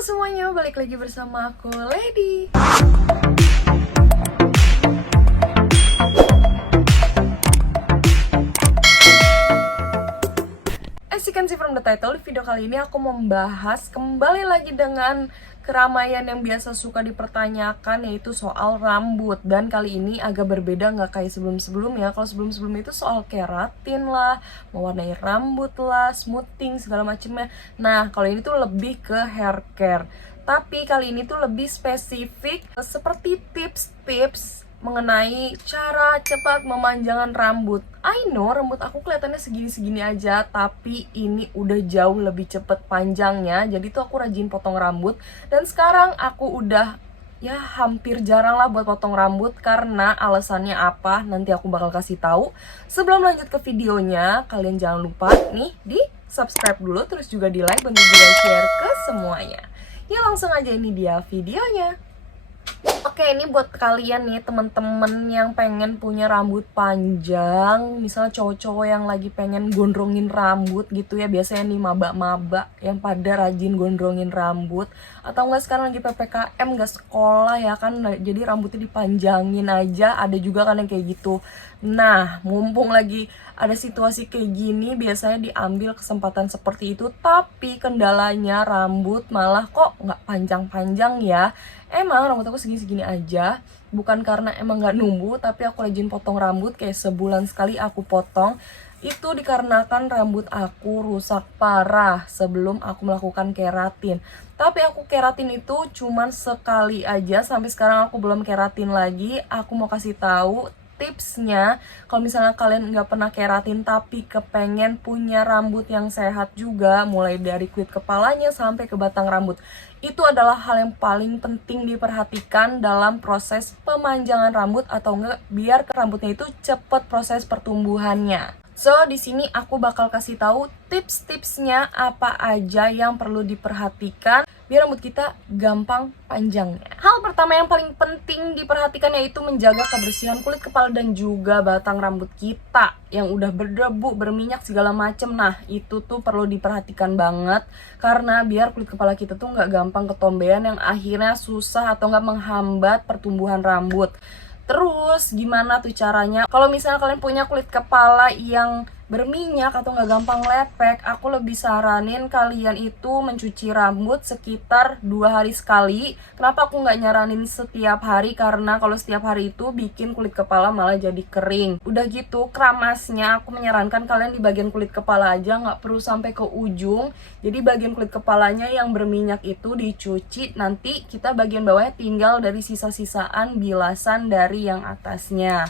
Halo semuanya, balik lagi bersama aku, Lady. As you can see from the title, di video kali ini aku membahas kembali lagi dengan keramaian yang biasa suka dipertanyakan, yaitu soal rambut. Dan kali ini agak berbeda, nggak kayak sebelum-sebelumnya. Kalau sebelum-sebelum itu soal keratin lah, mewarnai rambut lah, smoothing, segala macemnya. Nah, kalau ini tuh lebih ke hair care. Tapi kali ini tuh lebih spesifik seperti tips-tips mengenai cara cepat memanjangkan rambut. I know rambut aku kelihatannya segini-segini aja, tapi ini udah jauh lebih cepet panjangnya. Jadi tuh aku rajin potong rambut. Dan sekarang aku udah ya hampir jarang lah buat potong rambut. Karena alasannya apa, nanti aku bakal kasih tahu. Sebelum lanjut ke videonya, kalian jangan lupa nih di subscribe dulu, terus juga di like, bantu juga share ke semuanya. Ya langsung aja, ini dia videonya. Oke, ini buat kalian nih temen-temen yang pengen punya rambut panjang. Misalnya cowok-cowok yang lagi pengen gondrongin rambut gitu ya. Biasanya nih maba-maba yang pada rajin gondrongin rambut. Atau enggak sekarang lagi PPKM, enggak sekolah ya kan, jadi rambutnya dipanjangin aja. Ada juga kan yang kayak gitu. Nah, mumpung lagi ada situasi kayak gini, biasanya diambil kesempatan seperti itu. Tapi kendalanya rambut malah kok nggak panjang-panjang ya. Emang rambut aku segini-segini aja, bukan karena emang nggak numbuh, tapi aku rajin potong rambut, kayak sebulan sekali aku potong. Itu dikarenakan rambut aku rusak parah sebelum aku melakukan keratin. Tapi aku keratin itu cuman sekali aja, sampai sekarang aku belum keratin lagi. Aku mau kasih tahu tipsnya, kalau misalnya kalian nggak pernah keratin tapi kepengen punya rambut yang sehat juga, mulai dari kulit kepalanya sampai ke batang rambut. Itu adalah hal yang paling penting diperhatikan dalam proses pemanjangan rambut, atau enggak biar ke rambutnya itu cepet proses pertumbuhannya. So, di sini aku bakal kasih tahu tips-tipsnya apa aja yang perlu diperhatikan biar rambut kita gampang panjangnya. Hal pertama yang paling penting diperhatikan yaitu menjaga kebersihan kulit kepala dan juga batang rambut kita yang udah berdebu, berminyak segala macem. Nah, itu tuh perlu diperhatikan banget karena biar kulit kepala kita tuh nggak gampang ketombean yang akhirnya susah atau nggak menghambat pertumbuhan rambut. Terus gimana tuh caranya? Kalau misalnya kalian punya kulit kepala yang berminyak atau nggak gampang lepek, aku lebih saranin kalian itu mencuci rambut sekitar 2 hari sekali. Kenapa aku nggak nyaranin setiap hari? Karena kalau setiap hari itu bikin kulit kepala malah jadi kering. Udah gitu, keramasnya aku menyarankan kalian di bagian kulit kepala aja, nggak perlu sampai ke ujung. Jadi bagian kulit kepalanya yang berminyak itu dicuci, nanti kita bagian bawahnya tinggal dari sisa-sisaan bilasan dari yang atasnya.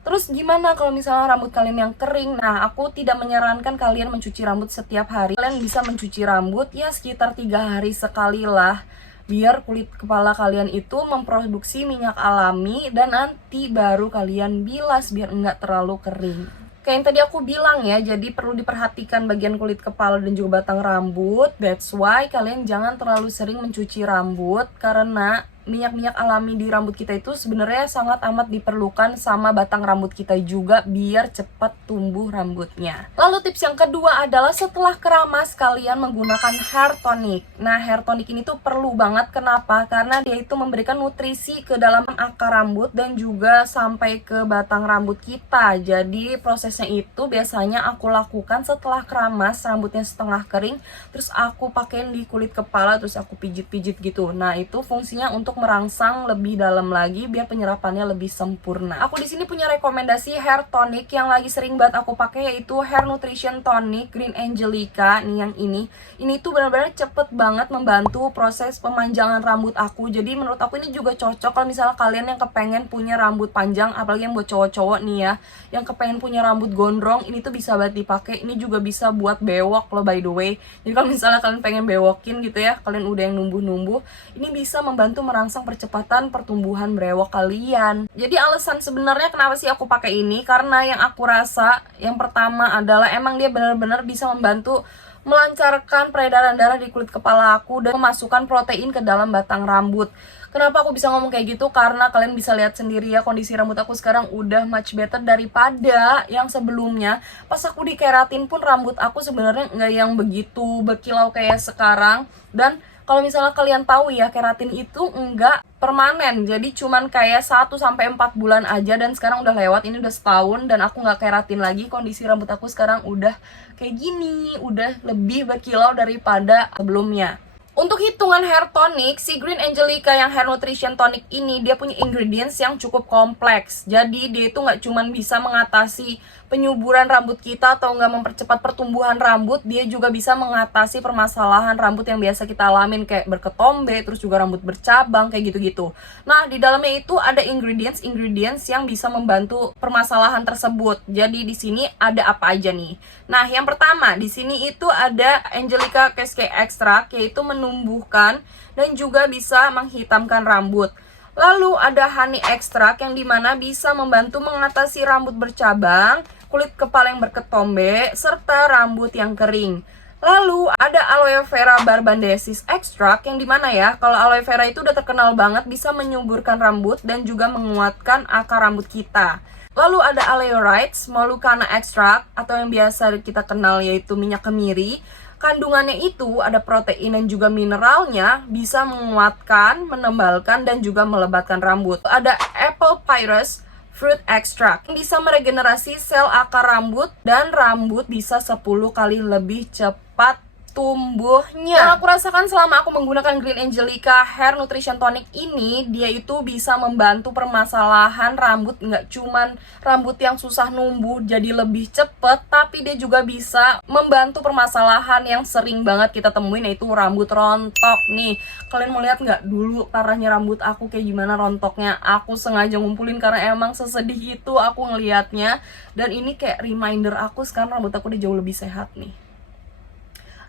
Terus gimana kalau misalnya rambut kalian yang kering? Nah, aku tidak menyarankan kalian mencuci rambut setiap hari. Kalian bisa mencuci rambut ya sekitar 3 hari sekali lah, biar kulit kepala kalian itu memproduksi minyak alami dan nanti baru kalian bilas biar enggak terlalu kering. Kayak yang tadi aku bilang ya, jadi perlu diperhatikan bagian kulit kepala dan juga batang rambut. That's why kalian jangan terlalu sering mencuci rambut, karena minyak-minyak alami di rambut kita itu sebenarnya sangat amat diperlukan sama batang rambut kita juga biar cepat tumbuh rambutnya. Lalu tips yang kedua adalah setelah keramas kalian menggunakan hair tonic. Nah, hair tonic ini tuh perlu banget. Kenapa? Karena dia itu memberikan nutrisi ke dalam akar rambut dan juga sampai ke batang rambut kita. Jadi prosesnya itu biasanya aku lakukan setelah keramas, rambutnya setengah kering, terus aku pakein di kulit kepala, terus aku pijit-pijit gitu. Nah, itu fungsinya untuk merangsang lebih dalam lagi biar penyerapannya lebih sempurna. Aku di sini punya rekomendasi hair tonic yang lagi sering banget aku pakai, yaitu Hair Nutrition Tonic Green Angelica. Nih yang ini tuh benar-benar cepet banget membantu proses pemanjangan rambut aku. Jadi menurut aku ini juga cocok kalau misalnya kalian yang kepengen punya rambut panjang, apalagi yang buat cowok-cowok nih ya, yang kepengen punya rambut gondrong, ini tuh bisa banget dipakai. Ini juga bisa buat bewok loh, by the way. Jadi kalau misalnya kalian pengen bewokin gitu ya, kalian udah yang numbuh-numbuh, ini bisa membantu merangsang percepatan pertumbuhan brewok kalian. Jadi alasan sebenarnya kenapa sih aku pakai ini, karena yang aku rasa yang pertama adalah emang dia benar-benar bisa membantu melancarkan peredaran darah di kulit kepala aku dan memasukkan protein ke dalam batang rambut. Kenapa aku bisa ngomong kayak gitu? Karena kalian bisa lihat sendiri ya, kondisi rambut aku sekarang udah much better daripada yang sebelumnya. Pas aku di keratin pun rambut aku sebenarnya nggak yang begitu berkilau kayak sekarang. Dan Kalau misalnya kalian tahu ya, keratin itu enggak permanen, jadi cuman kayak 1-4 bulan aja, dan sekarang udah lewat, ini udah setahun dan aku nggak keratin lagi. Kondisi rambut aku sekarang udah kayak gini, udah lebih berkilau daripada sebelumnya. Untuk hitungan hair tonic, si Green Angelica yang hair nutrition tonic ini dia punya ingredients yang cukup kompleks. Jadi dia itu nggak cuman bisa mengatasi penyuburan rambut kita atau nggak mempercepat pertumbuhan rambut, dia juga bisa mengatasi permasalahan rambut yang biasa kita alamin kayak berketombe, terus juga rambut bercabang kayak gitu-gitu. Nah, di dalamnya itu ada ingredients yang bisa membantu permasalahan tersebut. Jadi di sini ada apa aja nih? Nah, yang pertama di sini itu ada Angelica Cascade Extract, yaitu menumbuhkan dan juga bisa menghitamkan rambut. Lalu ada honey extract yang dimana bisa membantu mengatasi rambut bercabang, kulit kepala yang berketombe, serta rambut yang kering. Lalu ada aloe vera barbadensis extract yang dimana ya, kalau aloe vera itu udah terkenal banget bisa menyuburkan rambut dan juga menguatkan akar rambut kita. Lalu ada aleurites mollucana extract atau yang biasa kita kenal yaitu minyak kemiri. Kandungannya itu ada protein dan juga mineralnya, bisa menguatkan, menebalkan, dan juga melebatkan rambut. Ada apple pyrus fruit extract yang bisa meregenerasi sel akar rambut dan rambut bisa 10 kali lebih cepat tumbuhnya. Yang aku rasakan selama aku menggunakan Green Angelica Hair Nutrition Tonic ini, dia itu bisa membantu permasalahan rambut, nggak cuman rambut yang susah numbuh jadi lebih cepet, tapi dia juga bisa membantu permasalahan yang sering banget kita temuin, yaitu rambut rontok. Nih, kalian mau lihat nggak dulu parahnya rambut aku kayak gimana rontoknya? Aku sengaja ngumpulin karena emang sesedih itu aku ngelihatnya, dan ini kayak reminder aku sekarang rambut aku udah jauh lebih sehat nih.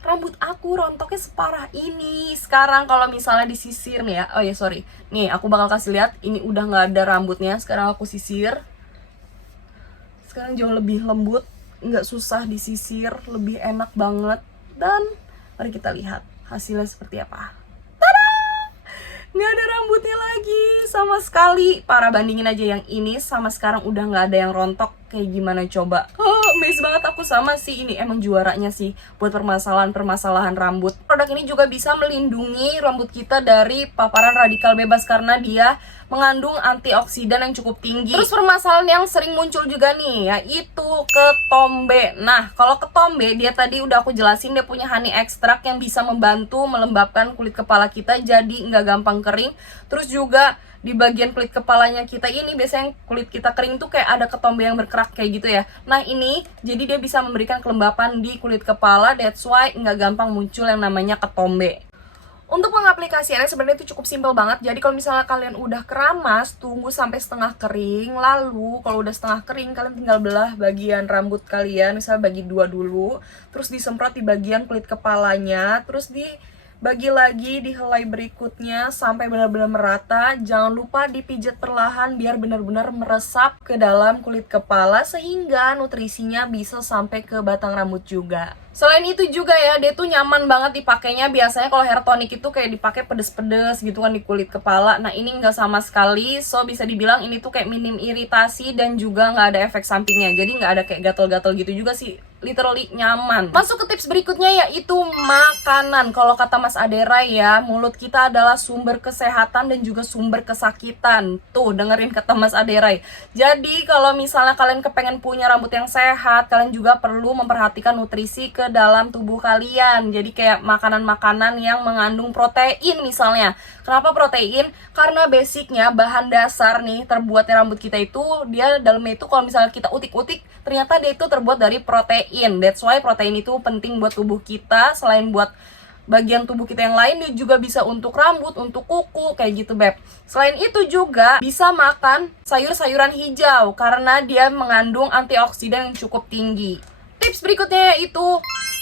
Rambut aku rontoknya separah ini. Sekarang kalau misalnya disisir nih ya, oh ya sorry, nih aku bakal kasih lihat, ini udah nggak ada rambutnya. Sekarang aku sisir, sekarang jauh lebih lembut, nggak susah disisir, lebih enak banget. Dan mari kita lihat hasilnya seperti apa. Nggak ada rambutnya lagi sama sekali. Parah, bandingin aja yang ini sama sekarang udah nggak ada yang rontok. Kayak gimana coba? Amazed banget aku sama sih, ini emang juaranya sih buat permasalahan rambut. Produk ini juga bisa melindungi rambut kita dari paparan radikal bebas karena dia mengandung antioksidan yang cukup tinggi. Terus permasalahan yang sering muncul juga nih, yaitu ketombe. Nah, kalau ketombe dia tadi udah aku jelasin, dia punya honey extract yang bisa membantu melembabkan kulit kepala kita jadi nggak gampang kering. Terus juga di bagian kulit kepalanya kita ini, biasanya kulit kita kering tuh kayak ada ketombe yang berkerak kayak gitu ya. Nah ini, jadi dia bisa memberikan kelembapan di kulit kepala, that's why nggak gampang muncul yang namanya ketombe. Untuk pengaplikasiannya sebenarnya itu cukup simpel banget. Jadi kalau misalnya kalian udah keramas, tunggu sampai setengah kering. Lalu kalau udah setengah kering, kalian tinggal belah bagian rambut kalian, misalnya bagi 2 dulu. Terus disemprot di bagian kulit kepalanya, terus bagi lagi di helai berikutnya sampai benar-benar merata. Jangan lupa dipijat perlahan biar benar-benar meresap ke dalam kulit kepala sehingga nutrisinya bisa sampai ke batang rambut juga. Selain itu juga ya, dia tuh nyaman banget dipakainya. Biasanya kalau hair tonic itu kayak dipakai pedes-pedes gitu kan di kulit kepala. Nah ini nggak sama sekali, so bisa dibilang ini tuh kayak minim iritasi dan juga nggak ada efek sampingnya. Jadi nggak ada kayak gatel-gatel gitu juga sih, literally nyaman. Masuk ke tips berikutnya, yaitu makanan. Kalau kata Mas Aderay ya, mulut kita adalah sumber kesehatan dan juga sumber kesakitan. Tuh dengerin kata Mas Aderay. Jadi kalau misalnya kalian kepengen punya rambut yang sehat, kalian juga perlu memperhatikan nutrisi ke dalam tubuh kalian. Jadi kayak makanan-makanan yang mengandung protein misalnya. Kenapa protein? Karena basicnya bahan dasar nih terbuatnya rambut kita itu, dia dalamnya itu kalau misalnya kita utik-utik, ternyata dia itu terbuat dari protein. That's why protein itu penting buat tubuh kita. Selain buat bagian tubuh kita yang lain, dia juga bisa untuk rambut, untuk kuku, kayak gitu beb. Selain itu juga bisa makan sayur-sayuran hijau karena dia mengandung antioksidan yang cukup tinggi. Tips berikutnya yaitu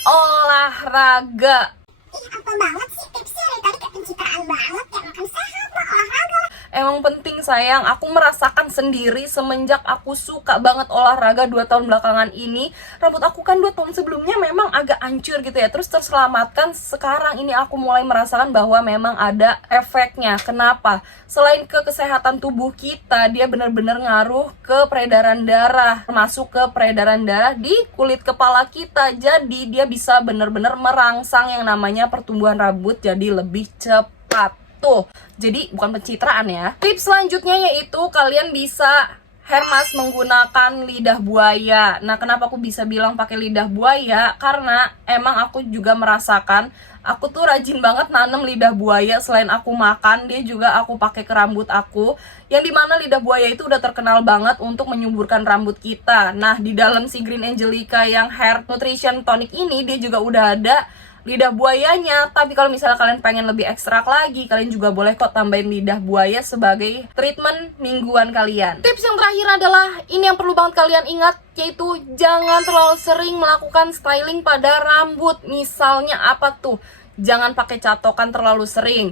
olahraga. Apa banget sih tipsnya? Dari tadi kayak pencitraan banget, kayak makan sehat lah, olahraga. Emang penting sayang. Aku merasakan sendiri semenjak aku suka banget olahraga 2 tahun belakangan ini. Rambut aku kan 2 tahun sebelumnya memang agak hancur gitu ya, terus terselamatkan. Sekarang ini aku mulai merasakan bahwa memang ada efeknya. Kenapa? Selain ke kesehatan tubuh kita, dia benar-benar ngaruh ke peredaran darah, termasuk ke peredaran darah di kulit kepala kita. Jadi dia bisa benar-benar merangsang yang namanya pertumbuhan rambut jadi lebih cepat. Tuh, jadi bukan pencitraan ya. Tips selanjutnya yaitu kalian bisa hair mask menggunakan lidah buaya. Nah, kenapa aku bisa bilang pakai lidah buaya? Karena emang aku juga merasakan aku tuh rajin banget nanam lidah buaya. Selain aku makan, dia juga aku pakai ke rambut aku. Yang dimana lidah buaya itu udah terkenal banget untuk menyuburkan rambut kita. Nah, di dalam si Green Angelica yang hair nutrition tonic ini, dia juga udah ada lidah buayanya. Tapi kalau misalnya kalian pengen lebih ekstrak lagi, kalian juga boleh kok tambahin lidah buaya sebagai treatment mingguan kalian. Tips yang terakhir adalah, ini yang perlu banget kalian ingat, yaitu jangan terlalu sering melakukan styling pada rambut. Misalnya apa tuh? Jangan pakai catokan terlalu sering.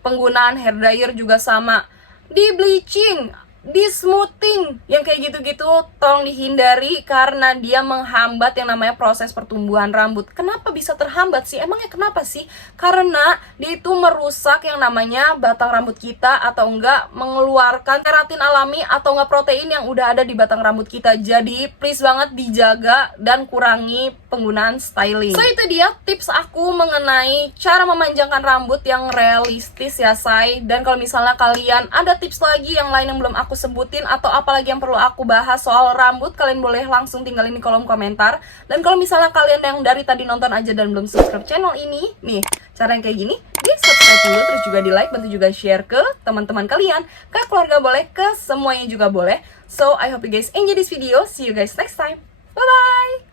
Penggunaan hair dryer juga sama. Di bleaching, di smoothing, yang kayak gitu-gitu tolong dihindari karena dia menghambat yang namanya proses pertumbuhan rambut. Kenapa bisa terhambat sih? Emangnya kenapa sih? Karena dia itu merusak yang namanya batang rambut kita, atau enggak mengeluarkan keratin alami atau enggak protein yang udah ada di batang rambut kita. Jadi please banget dijaga dan kurangi penggunaan styling. So itu dia tips aku mengenai cara memanjangkan rambut yang realistis ya say. Dan kalau misalnya kalian ada tips lagi yang lain yang belum aku sebutin, atau apalagi yang perlu aku bahas soal rambut, kalian boleh langsung tinggalin di kolom komentar. Dan kalau misalnya kalian yang dari tadi nonton aja dan belum subscribe channel ini, nih cara yang kayak gini, di subscribe dulu, terus juga di like, bantu juga share ke teman-teman kalian, ke keluarga boleh, ke semuanya juga boleh. So I hope you guys enjoy this video. See you guys next time. Bye bye.